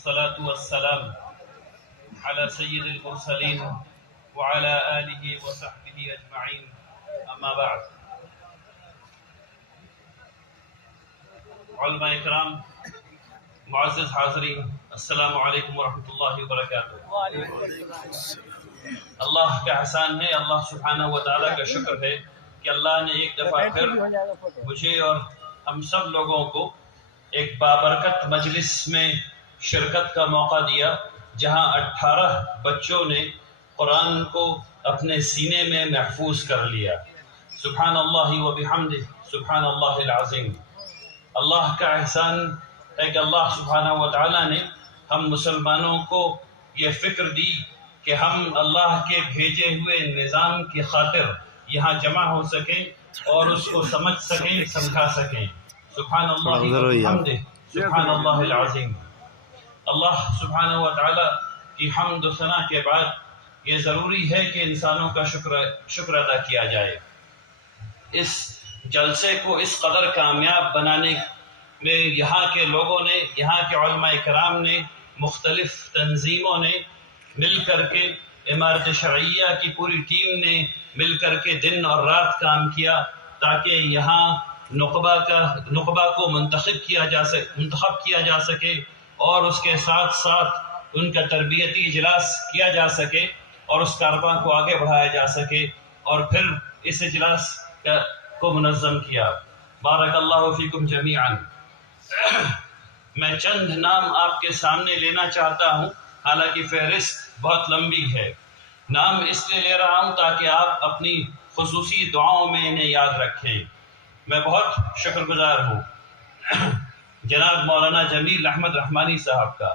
والصلاة والسلام على سيد المرسلين وعلى آله وصحبه أجمعين أما بعد. علماء اکرام، معزز حاضرین، السلام علیکم ورحمۃ اللہ وبرکاتہ. اللہ کا احسان ہے، اللہ سبحانہ و تعالیٰ کا شکر ہے کہ اللہ نے ایک دفعہ پھر مجھے اور ہم سب لوگوں کو ایک بابرکت مجلس میں شرکت کا موقع دیا، جہاں 18 بچوں نے قرآن کو اپنے سینے میں محفوظ کر لیا. سبحان اللہ و بحمدہ، سبحان اللہ العظیم. اللہ کا احسان ہے کہ اللہ سبحانہ و تعالیٰ نے ہم مسلمانوں کو یہ فکر دی کہ ہم اللہ کے بھیجے ہوئے نظام کی خاطر یہاں جمع ہو سکیں اور اس کو سمجھ سکیں، سمجھا سکیں. سبحان اللہ و بحمدہ، سبحان اللہ العظیم. اللہ سبحانہ و تعالیٰ کی حمد و ثنا کے بعد یہ ضروری ہے کہ انسانوں کا شکر ادا کیا جائے. اس جلسے کو اس قدر کامیاب بنانے میں یہاں کے لوگوں نے، یہاں کے علماء کرام نے، مختلف تنظیموں نے مل کر کے، امارت شرعیہ کی پوری ٹیم نے مل کر کے دن اور رات کام کیا تاکہ یہاں نقبہ کو منتخب کیا جا سکے اور اس کے ساتھ ساتھ ان کا تربیتی اجلاس کیا جا سکے اور اس کارواں کو آگے بڑھایا جا سکے اور پھر اس اجلاس کو منظم کیا. بارک اللہ فیکم جمیعا. میں چند نام آپ کے سامنے لینا چاہتا ہوں، حالانکہ فہرست بہت لمبی ہے. نام اس لیے لے رہا ہوں تاکہ آپ اپنی خصوصی دعاؤں میں انہیں یاد رکھیں. میں بہت شکر گزار ہوں جناب مولانا جمیل احمد رحمانی صاحب کا،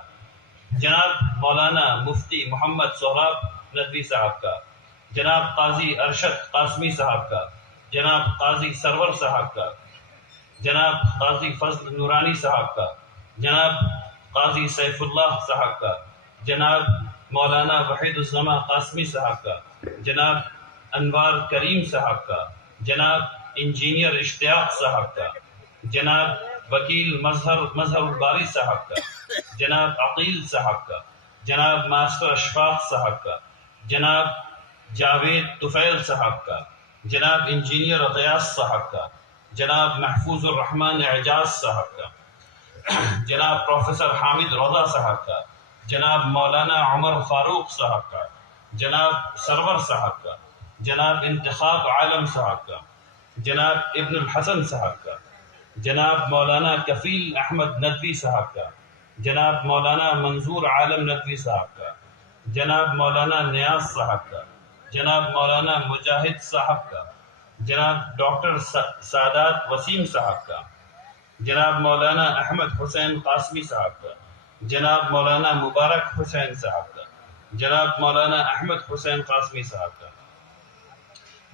جناب مولانا مفتی محمد سہراب ندوی صاحب کا، جناب قاضی ارشد قاسمی صاحب کا، جناب قاضی سرور صاحب کا، جناب قاضی فضل نورانی صاحب کا، جناب قاضی سیف اللہ صاحب کا، جناب مولانا وحید الزما قاسمی صاحب کا، جناب انوار کریم صاحب کا، جناب انجینئر اشتیاق صاحب کا، جناب وکیل مظہر الباری صاحب کا، جناب عقیل صاحب کا، جناب ماسٹر اشفاق صاحب کا، جناب جاوید طفیل صاحب کا، جناب انجینئر غیاث صاحب کا، جناب محفوظ الرحمن اعجاز صاحب کا، جناب پروفیسر حامد رضا صاحب کا، جناب مولانا عمر فاروق صاحب کا، جناب سرور صاحب کا، جناب انتخاب عالم صاحب کا، جناب ابن الحسن صاحب کا، جناب مولانا کفیل احمد ندوی صاحب کا، جناب مولانا منظور عالم ندوی صاحب کا، جناب مولانا نیاز صاحب کا، جناب مولانا مجاہد صاحب کا، جناب ڈاکٹر سعادات وسیم صاحب کا، جناب مولانا احمد حسین قاسمی صاحب کا، جناب مولانا مبارک حسین صاحب کا، جناب مولانا احمد حسین قاسمی صاحب کا،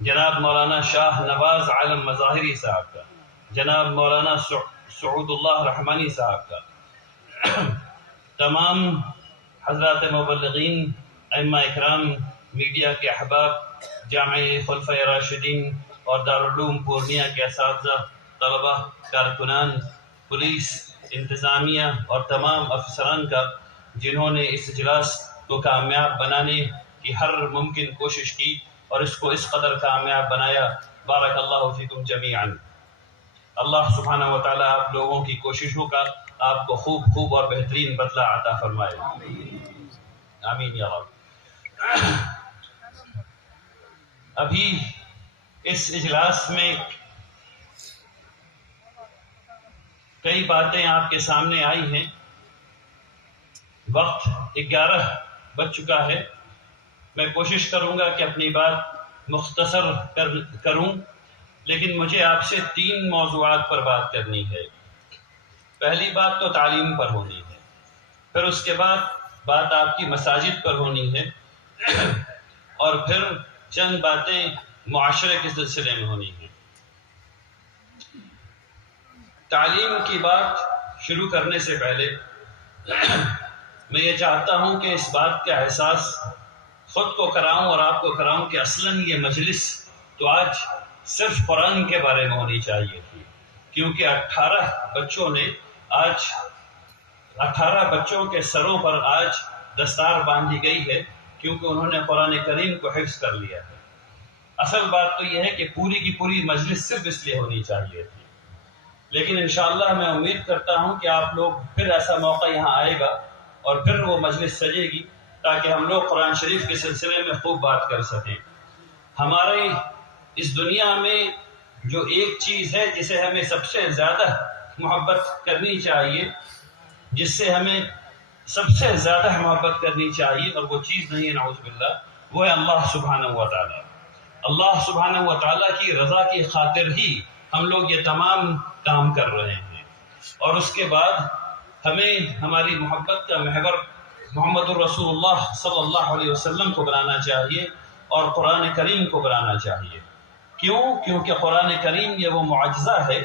جناب مولانا شاہ نواز عالم مظاہری صاحب کا، جناب مولانا سعود اللہ رحمانی صاحب کا، تمام حضرات مبلغین، ائمہ اکرام، میڈیا کے احباب، جامعہ خلفۂ راشدین اور دارالعلوم پورنیہ کے اساتذہ، طلبہ، کارکنان، پولیس، انتظامیہ اور تمام افسران کا جنہوں نے اس اجلاس کو کامیاب بنانے کی ہر ممکن کوشش کی اور اس کو اس قدر کامیاب بنایا. بارک اللہ فیکم جمیعا. اللہ سبحانہ و تعالیٰ آپ لوگوں کی کوششوں کا آپ کو خوب اور بہترین بدلہ عطا فرمائے. آمین یا رب. ابھی اس اجلاس میں کئی باتیں آپ کے سامنے آئی ہیں. وقت 11 بج چکا ہے. میں کوشش کروں گا کہ اپنی بات مختصر کروں، لیکن مجھے آپ سے 3 موضوعات پر بات کرنی ہے. پہلی بات تو تعلیم پر ہونی ہے، پھر اس کے بعد بات آپ کی مساجد پر ہونی ہے، اور پھر چند باتیں معاشرے کے سلسلے میں ہونی ہیں. تعلیم کی بات شروع کرنے سے پہلے میں یہ چاہتا ہوں کہ اس بات کا احساس خود کو کراؤں اور آپ کو کراؤں کہ اصلاً یہ مجلس تو آج صرف قرآن کے بارے میں ہونی چاہیے تھی، کیونکہ 18 بچوں نے آج 18 بچوں کے سروں پر آج دستار باندھی گئی ہے کیونکہ انہوں نے قرآن کریم کو حفظ کر لیا ہے۔ اصل بات تو یہ ہے کہ پوری کی پوری مجلس صرف اس لیے ہونی چاہیے تھی، لیکن انشاءاللہ میں امید کرتا ہوں کہ آپ لوگ پھر ایسا موقع یہاں آئے گا اور پھر وہ مجلس سجے گی تاکہ ہم لوگ قرآن شریف کے سلسلے میں خوب بات کر سکیں۔ ہمارے اس دنیا میں جو ایک چیز ہے جسے ہمیں سب سے زیادہ محبت کرنی چاہیے، جس سے ہمیں سب سے زیادہ محبت کرنی چاہیے، اور وہ چیز نہیں ہے نعوذ باللہ، وہ ہے اللہ سبحانہ و تعالی۔ اللہ سبحانہ و تعالیٰ کی رضا کی خاطر ہی ہم لوگ یہ تمام کام کر رہے ہیں، اور اس کے بعد ہمیں ہماری محبت کا محور محمد الرسول اللہ صلی اللہ علیہ وسلم کو بنانا چاہیے اور قرآن کریم کو بنانا چاہیے۔ کیونکہ قرآن کریم یہ وہ معجزہ ہے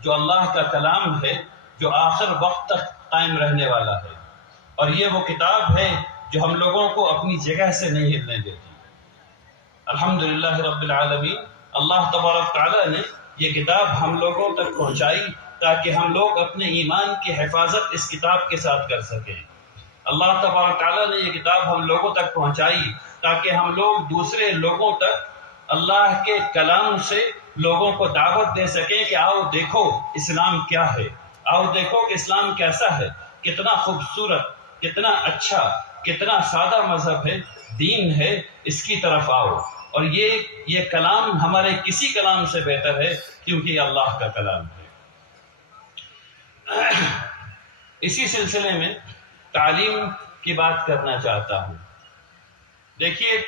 جو اللہ کا کلام ہے، جو آخر وقت تک قائم رہنے والا ہے، اور یہ وہ کتاب ہے جو ہم لوگوں کو اپنی جگہ سے نہیں ہلنے دیتی۔ الحمدللہ رب العالمین، اللہ تبارک تعالیٰ نے یہ کتاب ہم لوگوں تک پہنچائی تاکہ ہم لوگ اپنے ایمان کی حفاظت اس کتاب کے ساتھ کر سکیں۔ اللہ تبارک تعالیٰ نے یہ کتاب ہم لوگوں تک پہنچائی تاکہ ہم لوگ دوسرے لوگوں تک اللہ کے کلام سے لوگوں کو دعوت دے سکیں کہ آؤ دیکھو اسلام کیا ہے، آؤ دیکھو کہ اسلام کیسا ہے، کتنا خوبصورت، کتنا اچھا، کتنا سادہ مذہب ہے، دین ہے، اس کی طرف آؤ۔ اور یہ کلام ہمارے کسی کلام سے بہتر ہے کیونکہ یہ اللہ کا کلام ہے۔ اسی سلسلے میں تعلیم کی بات کرنا چاہتا ہوں۔ دیکھیے،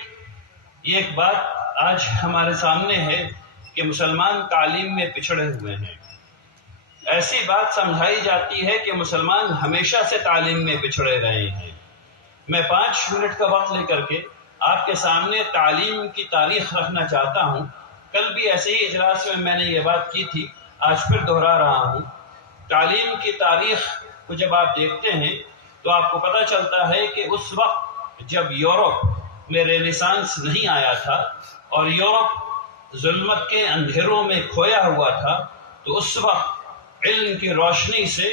یہ ایک بات آج ہمارے سامنے ہے کہ مسلمان تعلیم میں پچھڑے ہوئے ہیں۔ ایسی بات سمجھائی جاتی ہے کہ مسلمان ہمیشہ سے تعلیم میں پچھڑے رہے ہیں۔ میں 5 منٹ کا وقت لے کر کے آپ کے سامنے تعلیم کی تاریخ رکھنا چاہتا ہوں۔ کل بھی ایسے ہی اجلاس میں نے یہ بات کی تھی، آج پھر دہرا رہا ہوں۔ تعلیم کی تاریخ کو جب آپ دیکھتے ہیں تو آپ کو پتہ چلتا ہے کہ اس وقت جب یورپ میں رینیسانس نہیں آیا تھا اور یورپ ظلمت کے اندھیروں میں کھویا ہوا تھا، تو اس وقت علم کی روشنی سے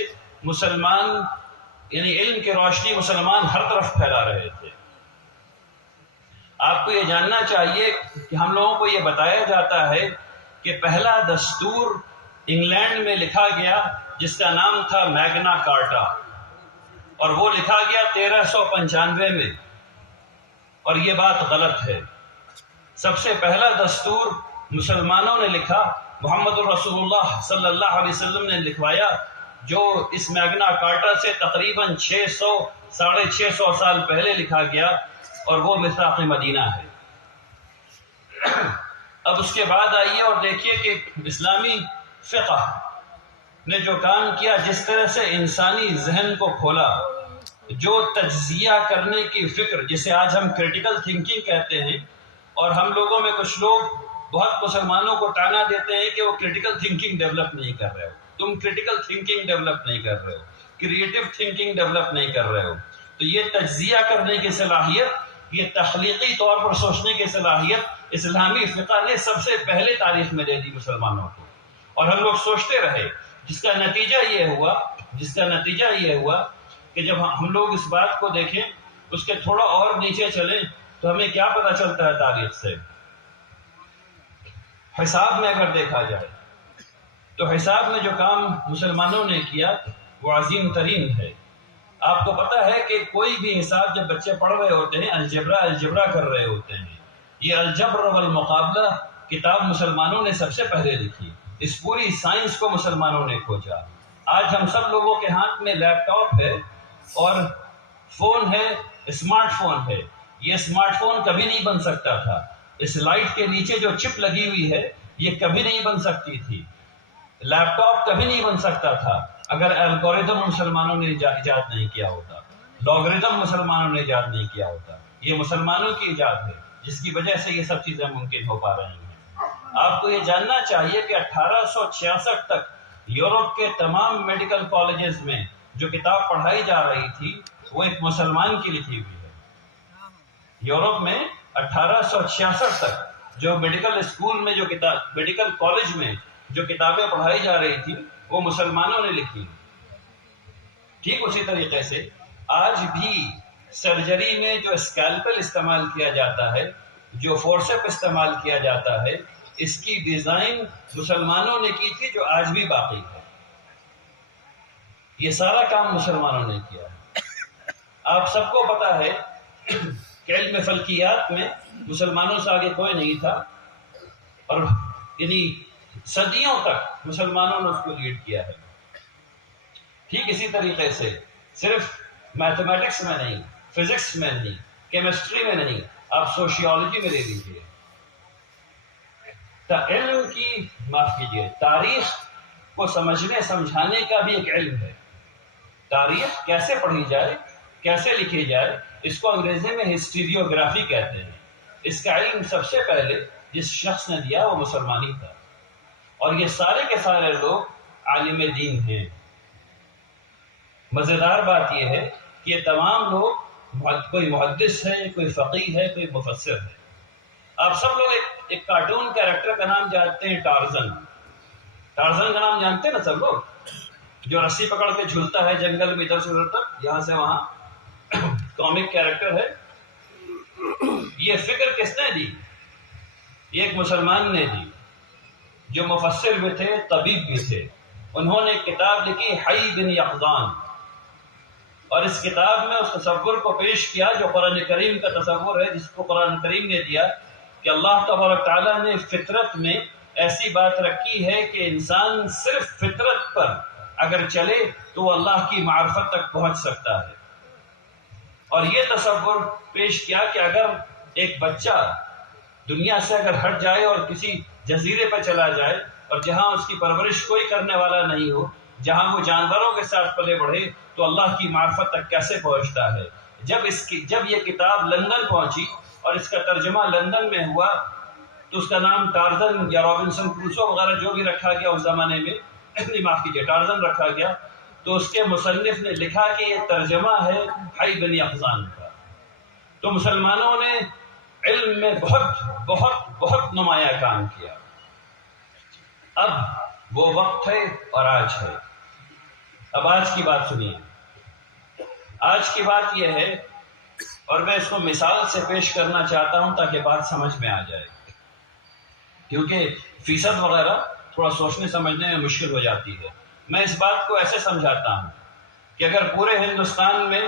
علم کی روشنی مسلمان ہر طرف پھیلا رہے تھے۔ آپ کو یہ جاننا چاہیے کہ ہم لوگوں کو یہ بتایا جاتا ہے کہ پہلا دستور انگلینڈ میں لکھا گیا جس کا نام تھا میگنا کارٹا، اور وہ لکھا گیا 1395 میں، اور یہ بات غلط ہے۔ سب سے پہلا دستور مسلمانوں نے لکھا، محمد الرسول اللہ صلی اللہ علیہ وسلم نے لکھوایا، جو اس میگنا کارٹا سے تقریباً 600-650 سال پہلے لکھا گیا، اور وہ میثاق مدینہ ہے۔ اب اس کے بعد آئیے اور دیکھیے کہ اسلامی فقہ نے جو کام کیا، جس طرح سے انسانی ذہن کو کھولا، جو تجزیہ کرنے کی فکر جسے آج ہم کریٹیکل تھنکنگ کہتے ہیں، اور ہم لوگوں میں کچھ لوگ بہت مسلمانوں کو ٹانا دیتے ہیں کہ وہ کریٹیکل تھنکنگ ڈیولپ نہیں کر رہے ہو، تم کریٹیکل تھنکنگ ڈیولپ نہیں کر رہے ہو، کریٹو تھنکنگ ڈیولپ نہیں کر رہے ہو۔ تو یہ تجزیہ کرنے کی صلاحیت، یہ تخلیقی طور پر سوچنے کی صلاحیت اسلامی فقہ نے سب سے پہلے تاریخ میں دے دی مسلمانوں کو، اور ہم لوگ سوچتے رہے، جس کا نتیجہ یہ ہوا کہ جب ہم لوگ اس بات کو دیکھیں، اس کے تھوڑا اور نیچے چلیں تو ہمیں کیا پتہ چلتا ہے تاریخ سے۔ حساب میں اگر دیکھا جائے تو حساب میں جو کام مسلمانوں نے کیا وہ عظیم ترین ہے۔ آپ کو پتہ ہے کہ کوئی بھی حساب جب بچے پڑھ رہے ہوتے ہیں، الجبرا کر رہے ہوتے ہیں، یہ الجبر والمقابلہ کتاب مسلمانوں نے سب سے پہلے لکھی۔ اس پوری سائنس کو مسلمانوں نے کھوجا۔ آج ہم سب لوگوں کے ہاتھ میں لیپ ٹاپ ہے اور فون ہے، اسمارٹ فون ہے۔ یہ اسمارٹ فون کبھی نہیں بن سکتا تھا، اس لائٹ کے نیچے جو چپ لگی ہوئی ہے یہ کبھی نہیں بن سکتی تھی۔ لیپ ٹاپ کبھی نہیں بن سکتا تھا اگر الگوریدم مسلمانوں نے ایجاد نہیں کیا ہوتا، لاگریدم مسلمانوں نے ایجاد نہیں کیا ہوتا۔ یہ مسلمانوں کی ایجاد ہے جس کی وجہ سے یہ سب چیزیں ممکن ہو پا رہی ہیں۔ آپ کو یہ جاننا چاہیے کہ 1866 تک یورپ کے تمام میڈیکل کالجز میں جو کتاب پڑھائی جا رہی تھی وہ ایک مسلمان کی لکھی ہوئی ہے۔ یورپ میں 1866 تک جو میڈیکل اسکول میں میڈیکل کالج میں جو کتابیں پڑھائی جا رہی تھی وہ مسلمانوں نے لکھی۔ ٹھیک اسی طریقے سے آج بھی سرجری میں جو اسکیلپل استعمال کیا جاتا ہے، جو فورسپ استعمال کیا جاتا ہے، اس کی ڈیزائن مسلمانوں نے کی تھی، جو آج بھی باقی ہے۔ یہ سارا کام مسلمانوں نے کیا ہے۔ آپ سب کو پتا ہے کہ علم فلکیات میں مسلمانوں سے آگے کوئی نہیں تھا، اور یعنی صدیوں تک مسلمانوں نے اس کو لیڈ کیا ہے۔ ٹھیک اسی طریقے سے صرف میتھمیٹکس میں نہیں، فزکس میں نہیں، کیمسٹری میں نہیں، آپ سوشیالوجی میں لے لیجیے، علم کی معاف کیجیے تاریخ کو سمجھنے سمجھانے کا بھی ایک علم ہے۔ تاریخ کیسے پڑھی جائے، کیسے لکھی جائے، اس کو انگریزی میں ہسٹوریوگرافی کہتے ہیں۔ اس کا علم سب سے پہلے جس شخص نے دیا وہ مسلمانی تھا، اور یہ سارے کے سارے لوگ عالم دین ہیں۔ مزیدار بات یہ ہے کہ یہ تمام لوگ، کوئی محدث ہے، کوئی فقیہ ہے، کوئی مفسر ہے۔ آپ سب لوگ ایک کارٹون کیریکٹر کا نام جانتے ہیں، ٹارزن۔ ٹارزن کا نام جانتے ہیں نا سب لوگ، جو رسی پکڑ کے جھولتا ہے جنگل میں ادھر سے ادھر تک، یہاں سے وہاں، کامک کیریکٹر ہے۔ یہ فکر کس نے دی؟ یہ ایک مسلمان نے دی، جو مفسر بھی تھے، طبیب بھی تھے۔ انہوں نے کتاب لکھی حی بن یقظان، اور اس کتاب میں اس تصور کو پیش کیا جو قرآن کریم کا تصور ہے، جس کو قرآن کریم نے دیا کہ اللہ تبارک تعالیٰ نے فطرت میں ایسی بات رکھی ہے کہ انسان صرف فطرت پر اگر چلے تو وہ اللہ کی معرفت تک پہنچ سکتا ہے۔ اور یہ تصور پیش کیا کہ اگر ایک بچہ دنیا سے اگر ہٹ جائے اور کسی جزیرے پر چلا جائے، اور جہاں اس کی پرورش کوئی کرنے والا نہیں ہو، جہاں وہ جانوروں کے ساتھ پلے بڑھے، تو اللہ کی معرفت تک کیسے پہنچتا ہے؟ جب یہ کتاب لندن پہنچی اور اس کا ترجمہ لندن میں ہوا، تو اس کا نام ٹارزن یا رابنسن کروسو وغیرہ جو بھی رکھا گیا اس زمانے میں، معاف کیجیے، ٹارزن رکھا گیا، تو اس کے مصنف نے لکھا کہ یہ ترجمہ ہے حی بن یقظان کا۔ تو مسلمانوں نے علم میں بہت بہت بہت نمایاں کام کیا۔ اب وہ وقت ہے اور آج ہے۔ اب آج کی بات سنیے۔ آج کی بات یہ ہے، اور میں اس کو مثال سے پیش کرنا چاہتا ہوں تاکہ بات سمجھ میں آ جائے، کیونکہ فیصد وغیرہ تھوڑا سوچنے سمجھنے میں مشکل ہو جاتی ہے۔ میں اس بات کو ایسے سمجھاتا ہوں کہ اگر پورے ہندوستان میں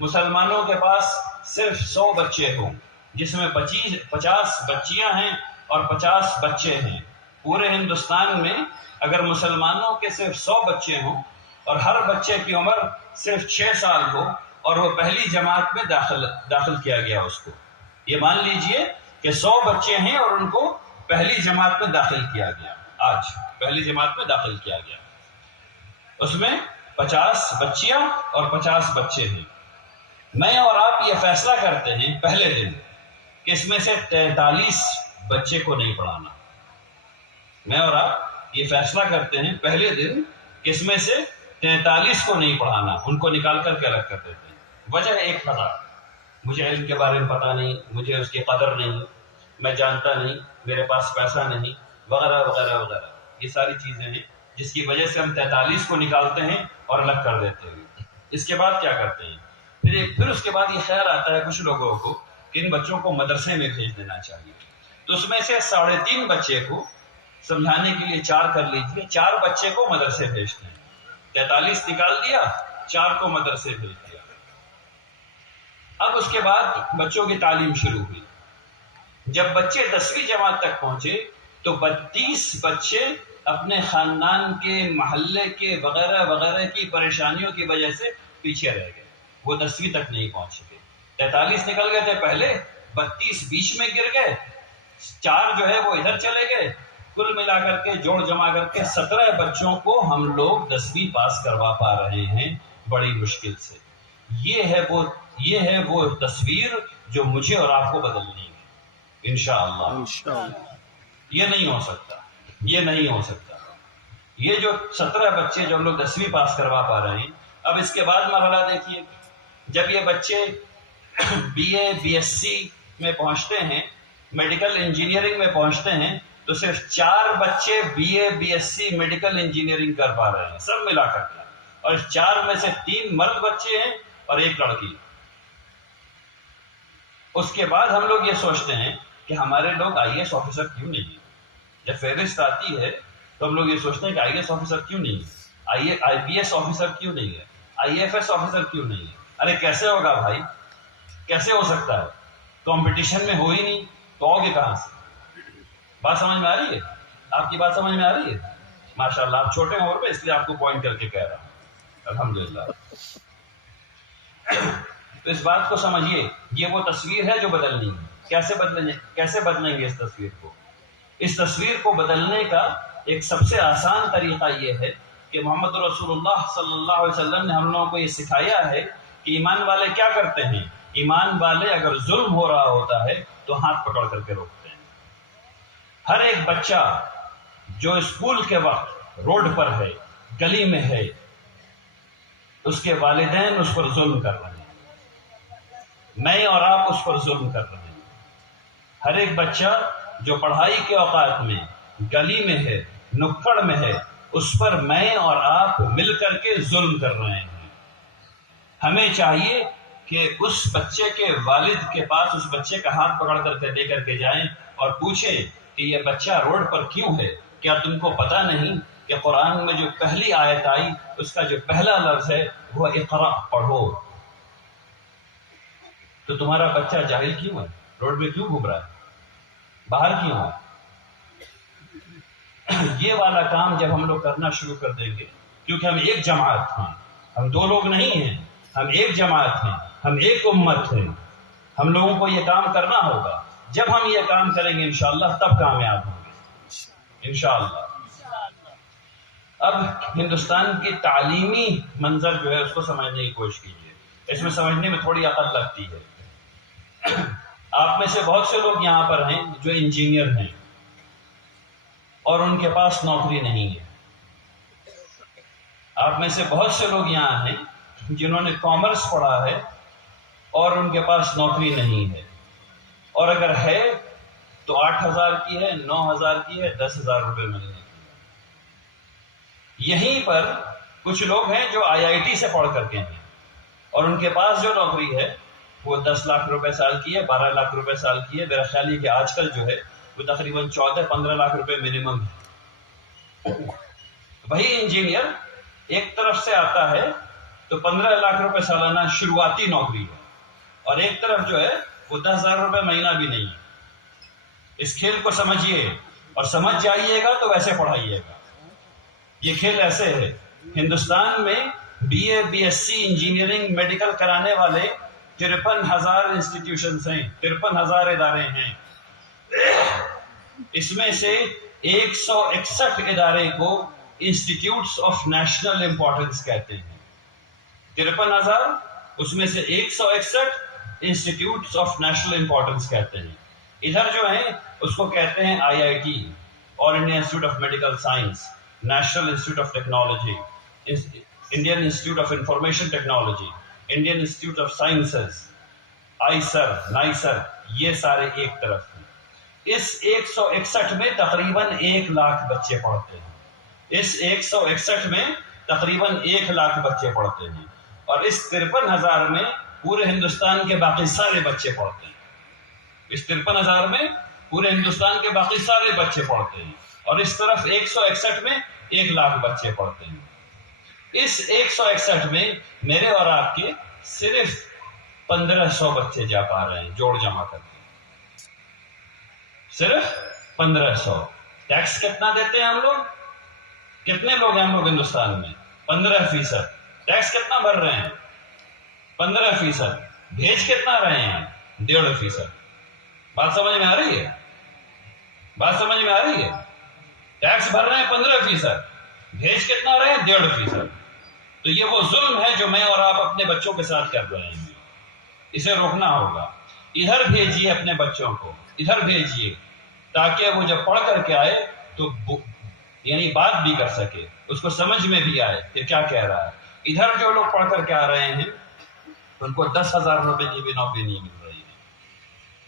مسلمانوں کے پاس صرف 100 بچے ہوں، جس میں 50 بچیاں ہیں اور 50 بچے ہیں، پورے ہندوستان میں اگر مسلمانوں کے صرف 100 بچے ہوں اور ہر بچے کی عمر صرف 6 سال ہو، اور وہ پہلی جماعت میں داخل کیا گیا اس کو، یہ مان لیجئے کہ 100 بچے ہیں اور ان کو پہلی جماعت میں داخل کیا گیا، آج پہلی جماعت میں داخل کیا گیا، اس میں 50 بچیاں اور 50 بچے ہیں۔ میں اور آپ یہ فیصلہ کرتے ہیں پہلے دن کہ اس میں سے 43 بچے کو نہیں پڑھانا۔ میں اور آپ یہ فیصلہ کرتے ہیں پہلے دن کہ اس میں سے 43 کو نہیں پڑھانا، ان کو نکال کر کے الگ کر دیتے ہیں۔ وجہ ایک تھا، مجھے علم کے بارے میں پتہ نہیں، مجھے اس کی قدر نہیں، میں جانتا نہیں، میرے پاس پیسہ نہیں، وغیرہ وغیرہ وغیرہ، یہ ساری چیزیں ہیں جس کی وجہ سے ہم 43 کو نکالتے ہیں اور الگ کر دیتے ہیں۔ اس کے بعد کیا کرتے ہیں؟ پھر اس کے بعد یہ خیال آتا ہے کچھ لوگوں کو کہ ان بچوں کو مدرسے میں بھیج دینا چاہیے، تو اس میں سے 3.5 بچے کو سمجھانے کے لیے 4 کر لیجیے، 4 بچے کو مدرسے بھیجتے ہیں، 43 نکال دیا، 4 کو مدرسے بھیج دیا۔ اب اس کے بعد بچوں کی تعلیم شروع ہوئی۔ جب بچے 10ویں جماعت تک پہنچے تو 32 بچے اپنے خاندان کے، محلے کے وغیرہ وغیرہ کی پریشانیوں کی وجہ سے پیچھے رہ گئے، وہ 10ویں تک نہیں پہنچ گئے۔ 43 نکل گئے تھے پہلے، 32 بیچ میں گر گئے، 4 جو ہے وہ ادھر چلے گئے، کل ملا کر کے جوڑ جمع کر کے 17 بچوں کو ہم لوگ 10ویں پاس کروا پا رہے ہیں بڑی مشکل سے۔ یہ ہے وہ تصویر جو مجھے اور آپ کو بدلنی ہے انشاءاللہ۔ یہ نہیں ہو سکتا، یہ نہیں ہو سکتا۔ یہ جو 17 بچے جو ہم لوگ 10ویں پاس کروا پا رہے ہیں، اب اس کے بعد مرحلہ دیکھیے، جب یہ بچے BA BSc میں پہنچتے ہیں، میڈیکل انجینئرنگ میں پہنچتے ہیں، تو صرف 4 بچے BA BSc میڈیکل انجینئرنگ کر پا رہے ہیں، سب ملا کر کے اور 4 میں سے 3 مرد بچے ہیں اور 1 لڑکی. اس کے بعد ہم لوگ یہ سوچتے ہیں کہ ہمارے لوگ آئی ایس آفیسر کیوں نہیں ہیں. جب فہرست آتی ہے تو ہم لوگ یہ سوچتے ہیں کہ آئی ایس آفیسر کیوں نہیں ہے, آئی پی ایس آفیسر کیوں نہیں ہے, آئی ایف ایس آفیسر کیوں نہیں ہے. ارے کیسے ہوگا بھائی, کیسے ہو سکتا ہے؟ کمپٹیشن میں ہو ہی نہیں تو آؤ گے کہاں سے؟ بات سمجھ میں آ رہی ہے؟ آپ کی بات سمجھ میں آ رہی ہے؟ ماشاء اللہ, آپ چھوٹے عمر میں, اس لیے آپ کو پوائنٹ کر کے کہہ رہا ہوں. الحمدللہ. تو اس بات کو سمجھیے, یہ وہ تصویر ہے جو بدلنی ہے. کیسے بدلیں گے اس تصویر کو؟ اس تصویر کو بدلنے کا ایک سب سے آسان طریقہ یہ ہے کہ محمد رسول اللہ صلی اللہ علیہ وسلم نے ہم لوگوں کو یہ سکھایا ہے کہ ایمان والے کیا کرتے ہیں. ایمان والے اگر ظلم ہو رہا ہوتا ہے تو ہاتھ پکڑ کر کے روکتے ہیں. ہر ایک بچہ جو اسکول کے وقت روڈ پر ہے, گلی میں ہے, اس کے والدین اس پر ظلم کر رہے ہیں, میں اور آپ اس پر ظلم کر رہے ہیں. ہر ایک بچہ جو پڑھائی کے اوقات میں گلی میں ہے, نکڑ میں ہے, اس پر میں اور آپ مل کر کے ظلم کر رہے ہیں. ہمیں چاہیے کہ اس بچے کے والد کے پاس اس بچے کا ہاتھ پکڑ کر کے لے کر کے جائیں اور پوچھیں کہ یہ بچہ روڈ پر کیوں ہے. کیا تم کو پتا نہیں کہ قرآن میں جو پہلی آیت آئی اس کا جو پہلا لفظ ہے وہ اقرا, پڑھو. تو تمہارا بچہ جاہل کیوں ہے؟ روڈ میں کیوں گھوم رہا ہے؟ باہر کیوں ہے؟ یہ والا کام جب ہم لوگ کرنا شروع کر دیں گے, کیونکہ ہم ایک جماعت ہیں, ہم 2 لوگ نہیں ہیں, ہم ایک جماعت ہیں, ہم ایک امت ہیں. ہم لوگوں کو یہ کام کرنا ہوگا. جب ہم یہ کام کریں گے انشاءاللہ تب کامیاب ہوں گے انشاءاللہ. اب ہندوستان کی تعلیمی منظر جو ہے اس کو سمجھنے کی کوشش کیجیے. اس میں سمجھنے میں تھوڑی عقل لگتی ہے. آپ میں سے بہت سے لوگ یہاں پر ہیں جو انجینئر ہیں اور ان کے پاس نوکری نہیں ہے. آپ میں سے بہت سے لوگ یہاں ہیں جنہوں نے کامرس پڑھا ہے اور ان کے پاس نوکری نہیں ہے, اور اگر ہے تو 8,000 کی ہے, 9,000 کی ہے, 10,000 روپے ملنے کی. یہیں پر کچھ لوگ ہیں جو آئی آئی ٹی سے پڑھ کر کے ہیں اور ان کے پاس جو نوکری ہے وہ 10 لاکھ روپے سال کی ہے, 12 لاکھ روپے سال کی ہے. میرا خیال ہے کہ آج کل جو ہے وہ تقریباً 14-15 لاکھ روپے منیمم ہے. وہی انجینئر ایک طرف سے آتا ہے تو 15 لاکھ روپے سالانہ شروعاتی نوکری ہے, اور ایک طرف جو ہے وہ 10,000 روپے مہینہ بھی نہیں ہے. اس کھیل کو سمجھیے اور سمجھ جائیے گا تو ویسے پڑھائیے گا. یہ کھیل ایسے ہے. ہندوستان میں B A, B S C, engineering, medical کرانے والے 53,000 انسٹیٹیوشنز ہیں, 53,000 ادارے ہیں. اس میں سے 161 ادارے کو انسٹیٹیوٹس آف نیشنل امپورٹنس کہتے ہیں. 53,000, اس میں سے 161 انسٹیٹیوٹس آف نیشنل امپورٹنس کہتے ہیں. ادھر جو ہیں اس کو کہتے ہیں I I T, all India institute of medical science, national institute of technology, Indian institute of information technology, Indian institute of sciences, IISER, NISER, یہ سارے ایک طرف ہیں. اس 161 میں تقریباً 1 لاکھ بچے پڑھتے ہیں. اس 161 میں تقریباً 1 لاکھ بچے پڑھتے ہیں, اور اس 53,000 میں پورے ہندوستان کے باقی سارے بچے پڑھتے ہیں. اس 53,000 میں پورے ہندوستان کے باقی سارے بچے پڑھتے ہیں, اور اس طرف 161 میں 1 لاکھ بچے پڑھتے ہیں. اس 161 میں میرے اور آپ کے صرف 1,500 بچے جا پا رہے ہیں, جوڑ جمع کر کے صرف 1,500. ٹیکس کتنا دیتے ہیں ہم لوگ؟ کتنے لوگ ہیں ہم لوگ ہندوستان میں؟ 15%. ٹیکس کتنا بھر رہے ہیں؟ 15%. بھیج کتنا رہے ہیں؟ 1.5%. بات سمجھ میں آ رہی ہے؟ بات سمجھ میں آ رہی ہے؟ ٹیکس بھر رہے ہیں 15%, بھیج کتنا رہے ہیں؟ 1.5%. تو یہ وہ ظلم ہے جو میں اور آپ اپنے بچوں کے ساتھ کر رہے ہیں. اسے روکنا ہوگا. ادھر بھیجیے اپنے بچوں کو, ادھر بھیجیے تاکہ وہ جب پڑھ کر کے آئے تو یعنی بات بھی کر سکے, اس کو سمجھ میں بھی آئے کہ کیا کہہ رہا ہے. ادھر جو لوگ پڑھ کر کے آ رہے ہیں ان کو 10,000 روپے کی بھی نوکری نہیں مل رہی ہے.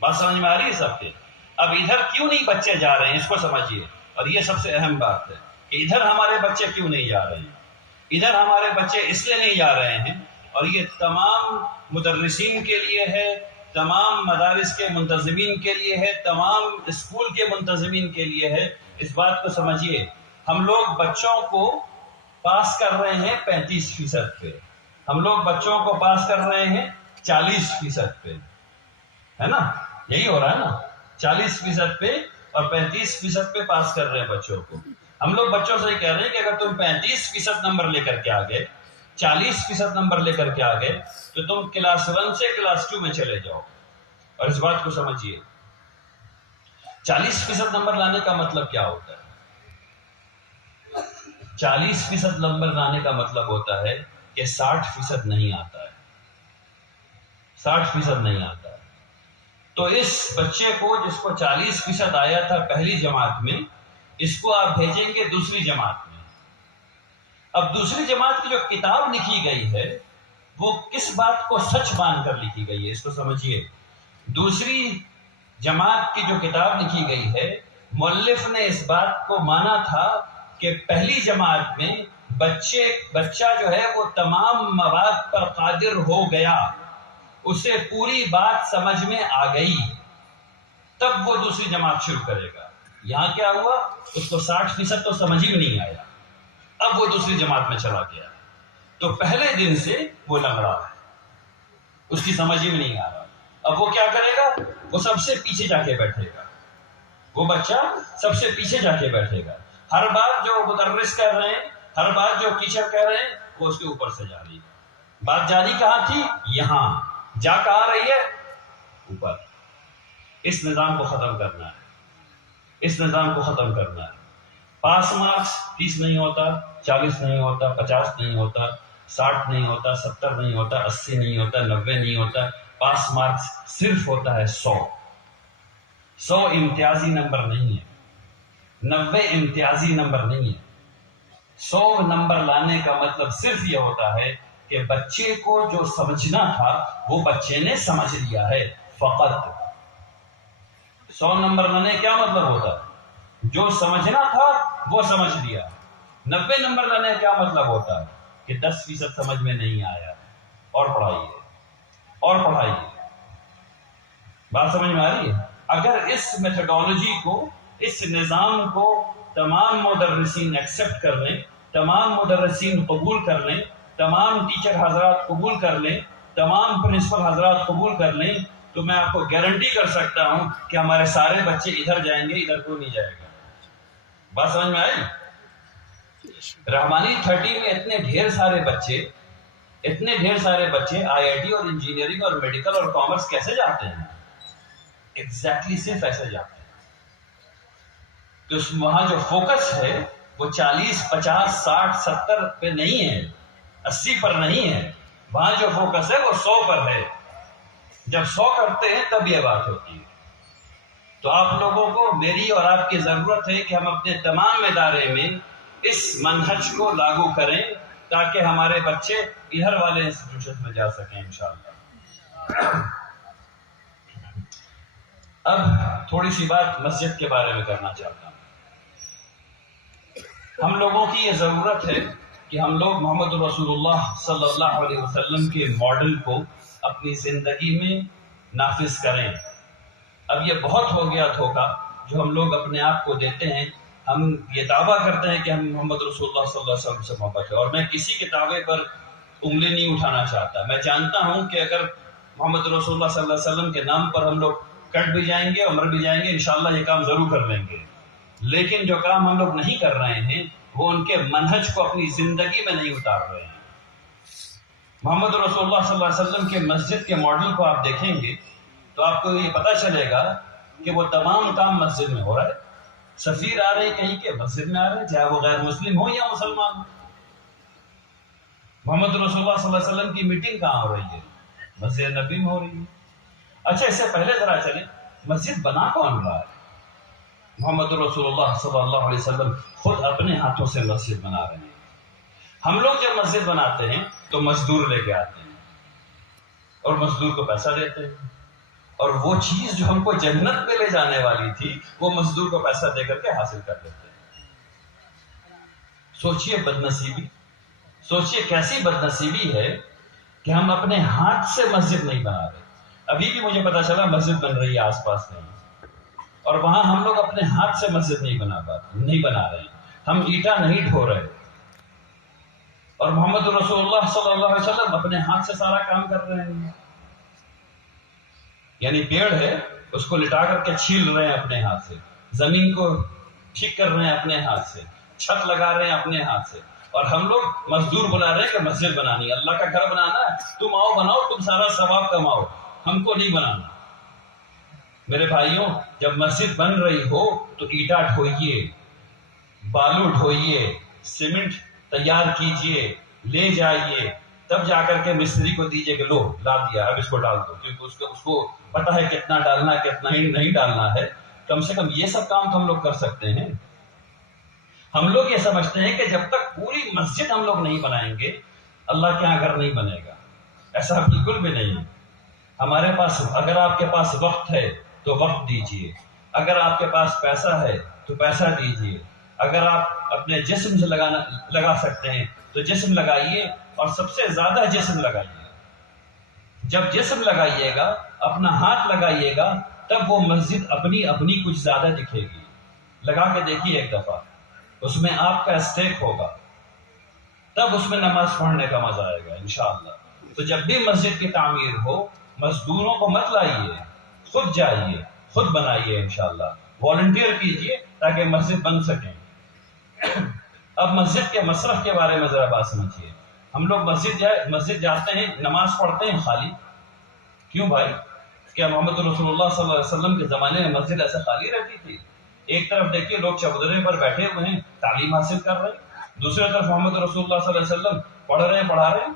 بات سمجھ میں آ رہی ہے سب کے؟ اب ادھر کیوں نہیں بچے جا رہے ہیں اس کو سمجھیے, اور یہ سب سے اہم بات ہے کہ ادھر ہمارے بچے کیوں نہیں جا رہے ہیں. ادھر ہمارے بچے اس لیے نہیں جا رہے ہیں، اور یہ تمام مدرسین کے لیے ہے، تمام مدارس کے منتظمین کے لیے ہے، تمام اسکول کے منتظمین کے لیے ہے. اس بات کو سمجھیے، ہم لوگ بچوں کو پاس کر رہے ہیں 35% پہ، ہم لوگ بچوں کو پاس کر رہے ہیں 40% پہ، ہے نا؟ یہی ہو رہا ہے نا، 40% پہ اور 35% پہ پاس کر رہے ہیں بچوں کو. ہم لوگ بچوں سے کہہ رہے ہیں کہ اگر تم 35% نمبر لے کر کے آگے، 40% نمبر لے کر کے آگے، تو تم کلاس 1 سے کلاس 2 میں چلے جاؤ. اور اس بات کو سمجھیے، 40% نمبر لانے کا مطلب کیا ہوتا ہے؟ 40% نمبر لانے کا مطلب ہوتا ہے کہ 60% نہیں آتا ہے، 60% نہیں آتا ہے. تو اس بچے کو جس کو 40% آیا تھا پہلی جماعت میں، اس کو آپ بھیجیں گے دوسری جماعت میں. اب دوسری جماعت کی جو کتاب لکھی گئی ہے وہ کس بات کو سچ مان کر لکھی گئی ہے؟ اس کو سمجھیے. دوسری جماعت کی جو کتاب لکھی گئی ہے، مؤلف نے اس بات کو مانا تھا کہ پہلی جماعت میں بچہ جو ہے وہ تمام مواد پر قادر ہو گیا، اسے پوری بات سمجھ میں آ گئی، تب وہ دوسری جماعت شروع کرے گا. یہاں کیا ہوا؟ اس کو 60% تو سمجھ ہی نہیں آیا، اب وہ دوسری جماعت میں چلا گیا. تو پہلے دن سے وہ لنگڑا ہے، اس کی سمجھ ہی میں نہیں آ رہا. اب وہ کیا کرے گا؟ وہ سب سے پیچھے جا کے بیٹھے گا، وہ بچہ سب سے پیچھے جا کے بیٹھے گا. ہر بات جو مدرس کہہ رہے ہیں، ہر بات جو ٹیچر کہہ رہے ہیں، وہ اس کے اوپر سے جا رہی ہے. بات جاری کہاں تھی؟ یہاں. جا کہاں رہی ہے؟ اوپر. اس نظام کو ختم کرنا ہے، اس نظام کو ختم کرنا ہے. پاس مارکس 30 نہیں ہوتا، 40 نہیں ہوتا، 50 نہیں ہوتا، 60 نہیں ہوتا، 70 نہیں ہوتا، 80 نہیں ہوتا، 90 نہیں ہوتا. پاس مارکس صرف ہوتا ہے 100. 100 امتیازی نمبر نہیں ہے، 90 امتیازی نمبر نہیں ہے. 100 نمبر لانے کا مطلب صرف یہ ہوتا ہے کہ بچے کو جو سمجھنا تھا وہ بچے نے سمجھ لیا ہے فقط. 100 نمبر لانے کیا مطلب ہوتا ہے؟ جو سمجھنا تھا وہ سمجھ لیا. 90 نمبر لانے کیا مطلب ہوتا ہے؟ کہ 10% سمجھ میں نہیں آیا، اور پڑھائیے اور پڑھائیے. بات سمجھ میں آ رہی ہے؟ اگر اس میتھڈالوجی کو، اس نظام کو تمام مدرسین ایکسپٹ کر لیں، تمام مدرسین قبول کر لیں، تمام ٹیچر حضرات قبول کر لیں، تمام پرنسپل حضرات قبول کر لیں، تو میں آپ کو گارنٹی کر سکتا ہوں کہ ہمارے سارے بچے ادھر جائیں گے، ادھر کوئی نہیں جائے گا. بات سمجھ میں آئی؟ رحمانی 30 میں اتنے ڈھیر سارے بچے IIT اور انجینئرنگ اور میڈیکل اور کامرس کیسے جاتے ہیں؟ ایگزیکٹلی صرف ایسے جاتے ہیں. تو وہاں جو فوکس ہے وہ 40 50 60 70 پہ نہیں ہے، 80 پر نہیں ہے. وہاں جو فوکس ہے وہ 100 پر ہے. جب 100 کرتے ہیں تب یہ بات ہوتی ہے. تو آپ لوگوں کو، میری اور آپ کی ضرورت ہے کہ ہم اپنے تمام ادارے میں اس منہج کو لاگو کریں تاکہ ہمارے بچے ادھر والے انسٹیٹیوشن میں جا سکیں انشاءاللہ. اب تھوڑی سی بات مسجد کے بارے میں کرنا چاہتا ہوں. ہم لوگوں کی یہ ضرورت ہے کہ ہم لوگ محمد رسول اللہ صلی اللہ علیہ وسلم کے ماڈل کو اپنی زندگی میں نافذ کریں. اب یہ بہت ہو گیا دھوکہ جو ہم لوگ اپنے آپ کو دیتے ہیں. ہم یہ دعویٰ کرتے ہیں کہ ہم محمد رسول اللہ صلی اللہ علیہ وسلم سے محبت ہے، اور میں کسی کے دعوے پر انگلی نہیں اٹھانا چاہتا. میں جانتا ہوں کہ اگر محمد رسول اللہ صلی اللہ علیہ وسلم کے نام پر ہم لوگ کٹ بھی جائیں گے اور مر بھی جائیں گے، انشاءاللہ یہ کام ضرور کر لیں گے. لیکن جو کام ہم لوگ نہیں کر رہے ہیں وہ ان کے منہج کو اپنی زندگی میں نہیں اتار رہے ہیں. محمد رسول اللہ صلی اللہ علیہ وسلم کے مسجد کے ماڈل کو آپ دیکھیں گے تو آپ کو یہ پتہ چلے گا کہ وہ تمام کام مسجد میں ہو رہا ہے. سفیر آ رہے ہیں کہیں کے، مسجد میں آ رہے ہیں، چاہے وہ غیر مسلم ہو یا مسلمان ہو. محمد رسول اللہ صلی اللہ علیہ وسلم کی میٹنگ کہاں ہو رہی ہے؟ مسجد نبی میں ہو رہی ہے. اچھا، اس سے پہلے ذرا چلیں، مسجد بنا کون رہا ہے؟ محمد رسول اللہ صلی اللہ علیہ وسلم خود اپنے ہاتھوں سے مسجد بنا رہے ہیں. ہم لوگ جب مسجد بناتے ہیں تو مزدور لے کے آتے ہیں اور مزدور کو پیسہ دیتے ہیں، اور وہ چیز جو ہم کو جنت پہ لے جانے والی تھی وہ مزدور کو پیسہ دے کر کے حاصل کر لیتے ہیں. سوچئے بد نصیبی. سوچئے کیسی بدنصیبی ہے کہ ہم اپنے ہاتھ سے مسجد نہیں بنا رہے. ابھی بھی مجھے پتا چلا مسجد بن رہی ہے آس پاس میں، اور وہاں ہم لوگ اپنے ہاتھ سے مسجد نہیں بنا رہے ہیں. ہم اینٹا نہیں ڈھو رہے، اور محمد رسول اللہ صلی اللہ علیہ وسلم اپنے ہاتھ سے سارا کام کر رہے ہیں. یعنی پیڑ ہے اس کو لٹا کر کے چھیل رہے ہیں اپنے ہاتھ سے، زمین کو ٹھیک کر رہے ہیں اپنے ہاتھ سے، چھت لگا رہے ہیں اپنے ہاتھ سے، اور ہم لوگ مزدور بلا رہے ہیں کہ مسجد بنانی ہے، اللہ کا گھر بنانا ہے، تم آؤ بناؤ، تم سارا ثواب کماؤ، ہم کو نہیں بنانا. میرے بھائیوں، جب مسجد بن رہی ہو تو اینٹا ڈھوئیے، بالو ڈھوئیے، سیمنٹ تیار کیجئے، لے جائیے، تب جا کر کے مستری کو دیجئے کہ لو لا دیا، اب اس کو ڈال دو، کیونکہ اس کو پتا ہے کتنا ڈالنا ہے کتنا ہی نہیں ڈالنا ہے. کم سے کم یہ سب کام تو ہم لوگ کر سکتے ہیں. ہم لوگ یہ سمجھتے ہیں کہ جب تک پوری مسجد ہم لوگ نہیں بنائیں گے اللہ کے یہاں گھر نہیں بنے گا. ایسا بالکل بھی نہیں ہے. ہمارے پاس، اگر آپ کے پاس وقت ہے تو وقت دیجئے، اگر آپ کے پاس پیسہ ہے تو پیسہ دیجئے، اگر آپ اپنے جسم سے لگا سکتے ہیں تو جسم لگائیے، اور سب سے زیادہ جسم لگائیے. جب جسم لگائیے گا، اپنا ہاتھ لگائیے گا، تب وہ مسجد اپنی کچھ زیادہ دکھے گی. لگا کے دیکھیے ایک دفعہ، اس میں آپ کا اسٹیک ہوگا، تب اس میں نماز پڑھنے کا مزہ آئے گا انشاءاللہ. تو جب بھی مسجد کی تعمیر ہو، مزدوروں کو مت لائیے، خود جائیے، خود بنائیے انشاءاللہ، والنٹیئر کیجئے تاکہ مسجد بن سکیں. اب مسجد کے مصرف کے بارے میں ذرا بات سمجھیے. ہم لوگ مسجد جاتے ہیں، نماز پڑھتے ہیں خالی. کیوں بھائی؟ کیا محمد رسول اللہ صلی اللہ علیہ وسلم کے زمانے میں مسجد ایسے خالی رہتی تھی؟ ایک طرف دیکھیے لوگ چبوترے پر بیٹھے ہوئے ہیں، تعلیم حاصل کر رہے ہیں، دوسری طرف محمد رسول اللہ صلی اللہ علیہ وسلم پڑھ رہے ہیں، پڑھا رہے ہیں،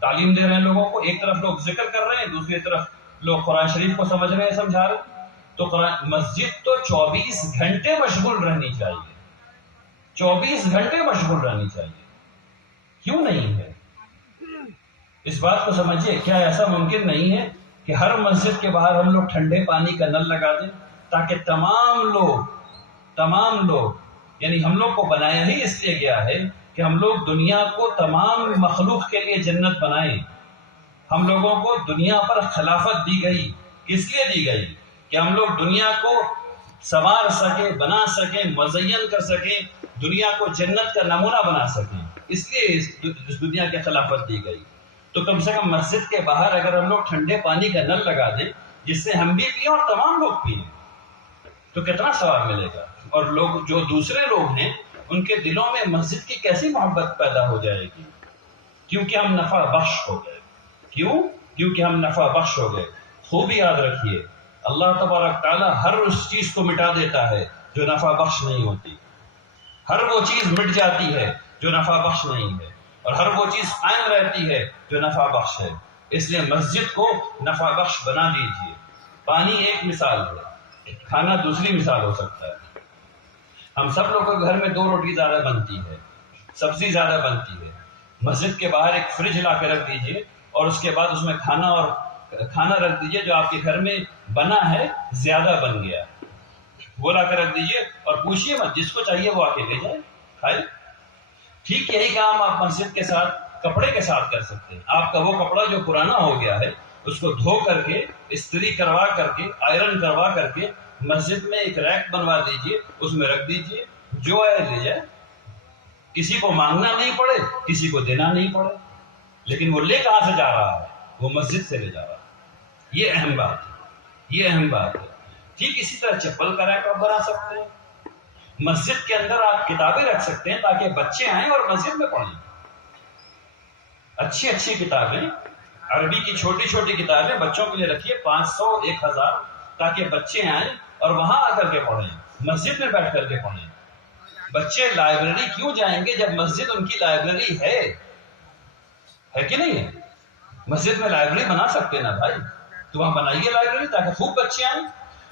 تعلیم دے رہے ہیں لوگوں کو. ایک طرف لوگ ذکر کر رہے ہیں، دوسری طرف لوگ قرآن شریف کو سمجھ رہے ہیں، سمجھا رہے ہیں. تو مسجد تو 24 گھنٹے مشغول رہنی چاہیے، 24 گھنٹے مشغول رہنی چاہیے. کیوں نہیں ہے؟ اس بات کو سمجھیے. کیا ایسا ممکن نہیں ہے کہ ہر مسجد کے باہر ہم لوگ ٹھنڈے پانی کا نل لگا دیں تاکہ تمام لوگ یعنی ہم لوگ کو بنایا ہی اس لیے گیا ہے کہ ہم لوگ دنیا کو تمام مخلوق کے لیے جنت بنائیں. ہم لوگوں کو دنیا پر خلافت دی گئی. کس لیے دی گئی؟ کہ ہم لوگ دنیا کو سنوار سکیں، بنا سکیں، مزین کر سکیں، دنیا کو جنت کا نمونہ بنا سکیں. اس لیے اس دنیا کی خلافت دی گئی. تو کم سے کم مسجد کے باہر اگر ہم لوگ ٹھنڈے پانی کا نل لگا دیں جس سے ہم بھی پئیں اور تمام لوگ پئیں تو کتنا ثواب ملے گا. اور لوگ جو دوسرے لوگ ہیں ان کے دلوں میں مسجد کی کیسی محبت پیدا ہو جائے گی، کیونکہ ہم نفع بخش ہو گئے. کیونکہ ہم نفع بخش ہو گئے. خوب یاد رکھیے، اللہ تبارک تعالیٰ ہر اس چیز کو مٹا دیتا ہے جو نفع بخش نہیں ہوتی. ہر وہ چیز مٹ جاتی ہے جو نفع بخش نہیں ہے، اور ہر وہ چیز قائم رہتی ہے جو نفع بخش ہے. اس لیے مسجد کو نفع بخش بنا دیجیے. پانی ایک مثال ہے، کھانا دوسری مثال ہو سکتا ہے. ہم سب لوگوں کے گھر میں 2 روٹی زیادہ بنتی ہے، سبزی زیادہ بنتی ہے. مسجد کے باہر ایک فریج لا کے رکھ دیجیے، اور اس کے بعد اس میں کھانا رکھ دیجیے جو آپ کے گھر میں بنا ہے زیادہ بن گیا، وہ لا کے رکھ دیجیے، اور پوچھیے مت، جس کو چاہیے وہ آ کے لے جائے کھائے. ٹھیک یہی کام آپ مسجد کے ساتھ، کپڑے کے ساتھ کر سکتے ہیں. آپ کا وہ کپڑا جو پرانا ہو گیا ہے اس کو دھو کر کے، استری کروا کر کے، آئرن کروا کر کے مسجد میں ایک ریک بنوا دیجیے، اس میں رکھ دیجیے، جو آئے لے جائے. کسی کو مانگنا نہیں پڑے، کسی کو دینا نہیں پڑے. لیکن وہ لے کہاں سے جا رہا ہے؟ وہ مسجد سے لے جا رہا ہے. یہ اہم بات ہے. ٹھیک اسی طرح چپل کا ریک آپ بنا سکتے ہیں. مسجد کے اندر آپ کتابیں رکھ سکتے ہیں تاکہ بچے آئیں اور مسجد میں پڑھیں. اچھی کتابیں، عربی کی چھوٹی کتابیں بچوں کے لیے رکھیے، 500 1000، تاکہ بچے آئیں اور وہاں آ کر کے پڑھیں، مسجد میں بیٹھ کر کے پڑھیں. بچے لائبریری کیوں جائیں گے جب مسجد ان کی لائبریری ہے کہ نہیں ہے؟ مسجد میں لائبریری بنا سکتے نا بھائی، تو وہاں بنائیے لائبریری تاکہ خوب بچے آئیں.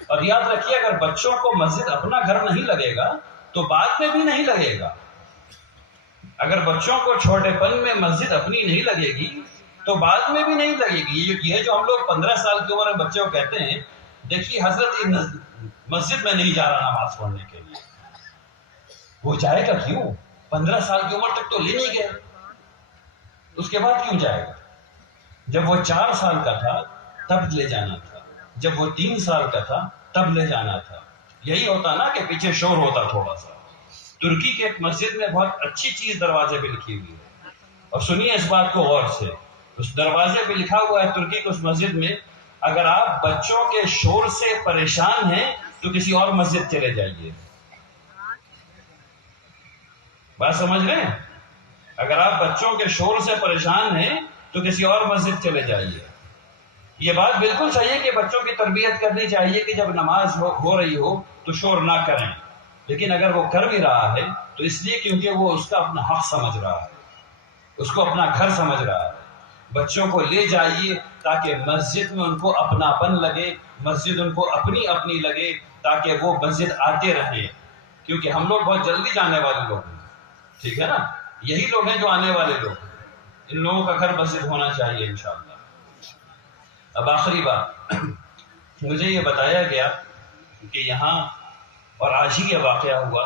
اور یاد رکھیے، اگر بچوں کو مسجد اپنا گھر نہیں لگے گا تو بعد میں بھی نہیں لگے گا. اگر بچوں کو چھوٹے پن میں مسجد اپنی نہیں لگے گی تو بعد میں بھی نہیں لگے گی. یہ جو ہم لوگ 15 سال کی عمر میں بچے کو کہتے ہیں، دیکھیے حضرت مسجد میں نہیں جا رہا نماز پڑھنے کے لیے، وہ جائے گا کیوں؟ 15 سال کی عمر تک تو لے نہیں گئے. اس کے بعد کیوں جائے گا؟ جب وہ 4 سال کا تھا تب لے جانا تھا، جب وہ 3 سال کا تھا تب لے جانا تھا۔ یہی ہوتا نا کہ پیچھے شور ہوتا تھوڑا سا۔ ترکی کے ایک مسجد میں بہت اچھی چیز دروازے پہ لکھی ہوئی ہے، اور سنیے اس بات کو غور سے۔ اس دروازے پہ لکھا ہوا ہے ترکی کے اس مسجد میں، اگر آپ بچوں کے شور سے پریشان ہیں تو کسی اور مسجد چلے جائیے۔ بات سمجھ رہے ہیں؟ اگر آپ بچوں کے شور سے پریشان ہیں تو کسی اور مسجد چلے جائیے۔ یہ بات بالکل صحیح ہے کہ بچوں کی تربیت کرنی چاہیے کہ جب نماز ہو رہی ہو تو شور نہ کریں، لیکن اگر وہ کر بھی رہا ہے تو اس لیے کیونکہ وہ اس کا اپنا حق سمجھ رہا ہے، اس کو اپنا گھر سمجھ رہا ہے۔ بچوں کو لے جائیے تاکہ مسجد میں ان کو اپناپن لگے، مسجد ان کو اپنی اپنی لگے، تاکہ وہ مسجد آتے رہیں، کیونکہ ہم لوگ بہت جلدی جانے والے لوگ ہیں، ٹھیک ہے نا؟ یہی لوگ ہیں جو آنے والے لوگ ہیں۔ ان لوگوں کا گھر مسجد ہونا چاہیے انشاءاللہ۔ اب آخری بات، مجھے یہ بتایا گیا کہ یہاں، اور آج ہی یہ واقعہ ہوا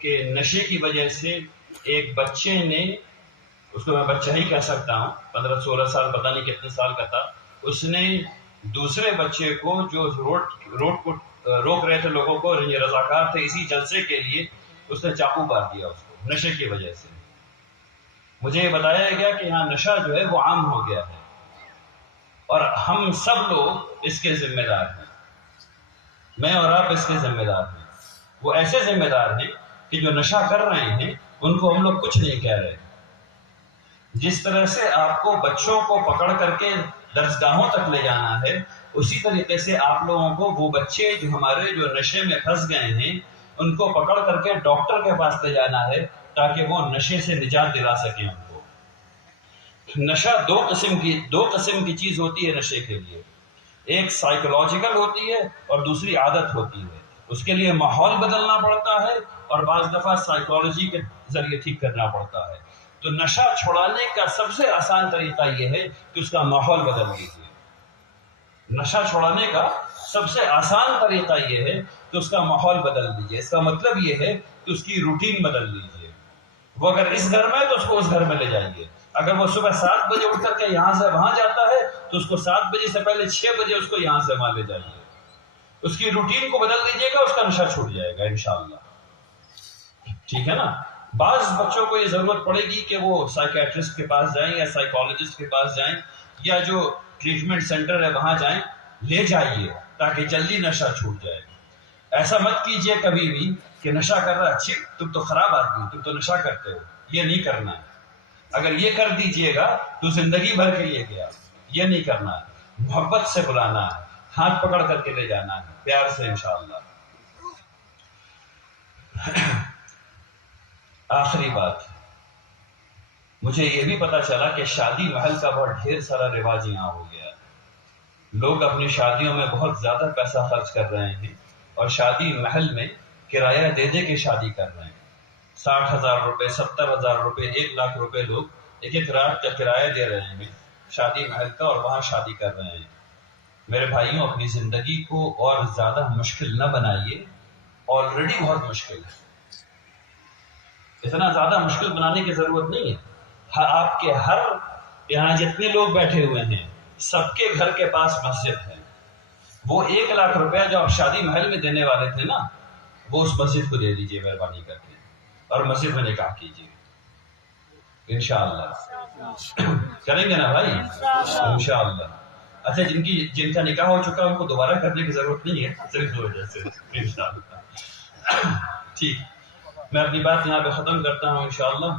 کہ نشے کی وجہ سے ایک بچے نے، اس کو میں بچہ ہی کہہ سکتا ہوں، 15-16 سال پتہ نہیں کتنے سال کا تھا، اس نے دوسرے بچے کو جو روڈ کو روک رہے تھے لوگوں کو، یہ رضاکار تھے اسی جلسے کے لیے، اس نے چاقو مار دیا اس کو نشے کی وجہ سے۔ مجھے یہ بتایا گیا کہ یہاں نشہ جو ہے وہ عام ہو گیا ہے، اور ہم سب لوگ اس کے ذمہ دار ہیں، میں اور آپ اس کے ذمہ دار ہیں۔ وہ ایسے ذمہ دار ہیں کہ جو نشہ کر رہے ہیں ان کو ہم لوگ کچھ نہیں کہہ رہے۔ جس طرح سے آپ کو بچوں کو پکڑ کر کے درسگاہوں تک لے جانا ہے، اسی طریقے سے آپ لوگوں کو وہ بچے جو ہمارے جو نشے میں پھنس گئے ہیں ان کو پکڑ کر کے ڈاکٹر کے پاس لے جانا ہے تاکہ وہ نشے سے نجات دلا سکیں ان کو۔ نشہ دو قسم کی چیز ہوتی ہے نشے کے لیے، ایک سائیکولوجیکل ہوتی ہے اور دوسری عادت ہوتی ہے۔ اس کے لیے ماحول بدلنا پڑتا ہے اور بعض دفعہ سائیکولوجی کے ذریعے ٹھیک کرنا پڑتا ہے۔ تو نشہ چھڑانے کا سب سے آسان طریقہ یہ ہے کہ اس کا ماحول بدل دیجیے۔ نشہ چھڑانے کا سب سے آسان طریقہ یہ ہے کہ اس کا ماحول بدل دیجیے۔ اس کا مطلب یہ ہے کہ اس کی روٹین بدل دیجیے۔ وہ اگر اس گھر میں ہے تو اس کو اس گھر میں لے جائیے۔ اگر وہ صبح 7 بجے اٹھ کر کے یہاں سے وہاں جاتا ہے تو اس کو 7 بجے سے پہلے 6 بجے اس کو یہاں سے وہاں لے جائیے۔ اس کی روٹین کو بدل دیجیے گا، اس کا نشہ چھوٹ جائے گا انشاءاللہ، ٹھیک ہے نا؟ بعض بچوں کو یہ ضرورت پڑے گی کہ وہ سائیکیٹرسٹ کے پاس جائیں یا سائیکالوجسٹ کے پاس جائیں یا جو ٹریٹمنٹ سینٹر ہے وہاں جائیں، لے جائیے تاکہ جلدی نشہ چھوٹ جائے۔ ایسا مت کیجیے کبھی بھی کہ نشہ کر رہا ہے، اچھی تم تو خراب آدمی، تم تو نشہ کرتے ہو، یہ نہیں کرنا ہے۔ اگر یہ کر دیجیے گا تو زندگی بھر کے لیے گیا، یہ نہیں کرنا ہے۔ محبت سے بلانا ہے، ہاتھ پکڑ کر کے لے جانا ہے، پیار سے انشاءاللہ۔ آخری بات، مجھے یہ بھی پتا چلا کہ شادی محل کا بہت ڈھیر سارا رواج یہاں ہو گیا ہے۔ لوگ اپنی شادیوں میں بہت زیادہ پیسہ خرچ کر رہے ہیں اور شادی محل میں کرایہ دے دے کے شادی کر رہے ہیں۔ 60,000 روپے، 70,000 روپے، 1,00,000 روپے لوگ ایک رات کا کرایہ دے رہے ہیں شادی محل کا، اور وہاں شادی کر رہے ہیں۔ میرے بھائیوں، اپنی زندگی کو اور زیادہ مشکل نہ بنائیے، آلریڈی بہت مشکل ہے، اتنا زیادہ مشکل بنانے کی ضرورت نہیں ہے۔ آپ کے ہر یہاں جتنے لوگ بیٹھے ہوئے ہیں سب کے گھر کے پاس مسجد ہے۔ وہ 1,00,000 روپیہ جو آپ شادی محل میں دینے والے تھے نا، وہ اس مسجد کو دے دیجیے مہربانی کر کے، اور مسجد میں نکاح کیجیے انشاءاللہ۔ کریں گے نا بھائی؟ انشاءاللہ۔ اچھا، جن کا نکاح ہو چکا ان کو دوبارہ کرنے کی ضرورت نہیں ہے، صرف 2 وجہ سے انشاءاللہ۔ ٹھیک، میں اپنی بات یہاں پہ ختم کرتا ہوں انشاءاللہ۔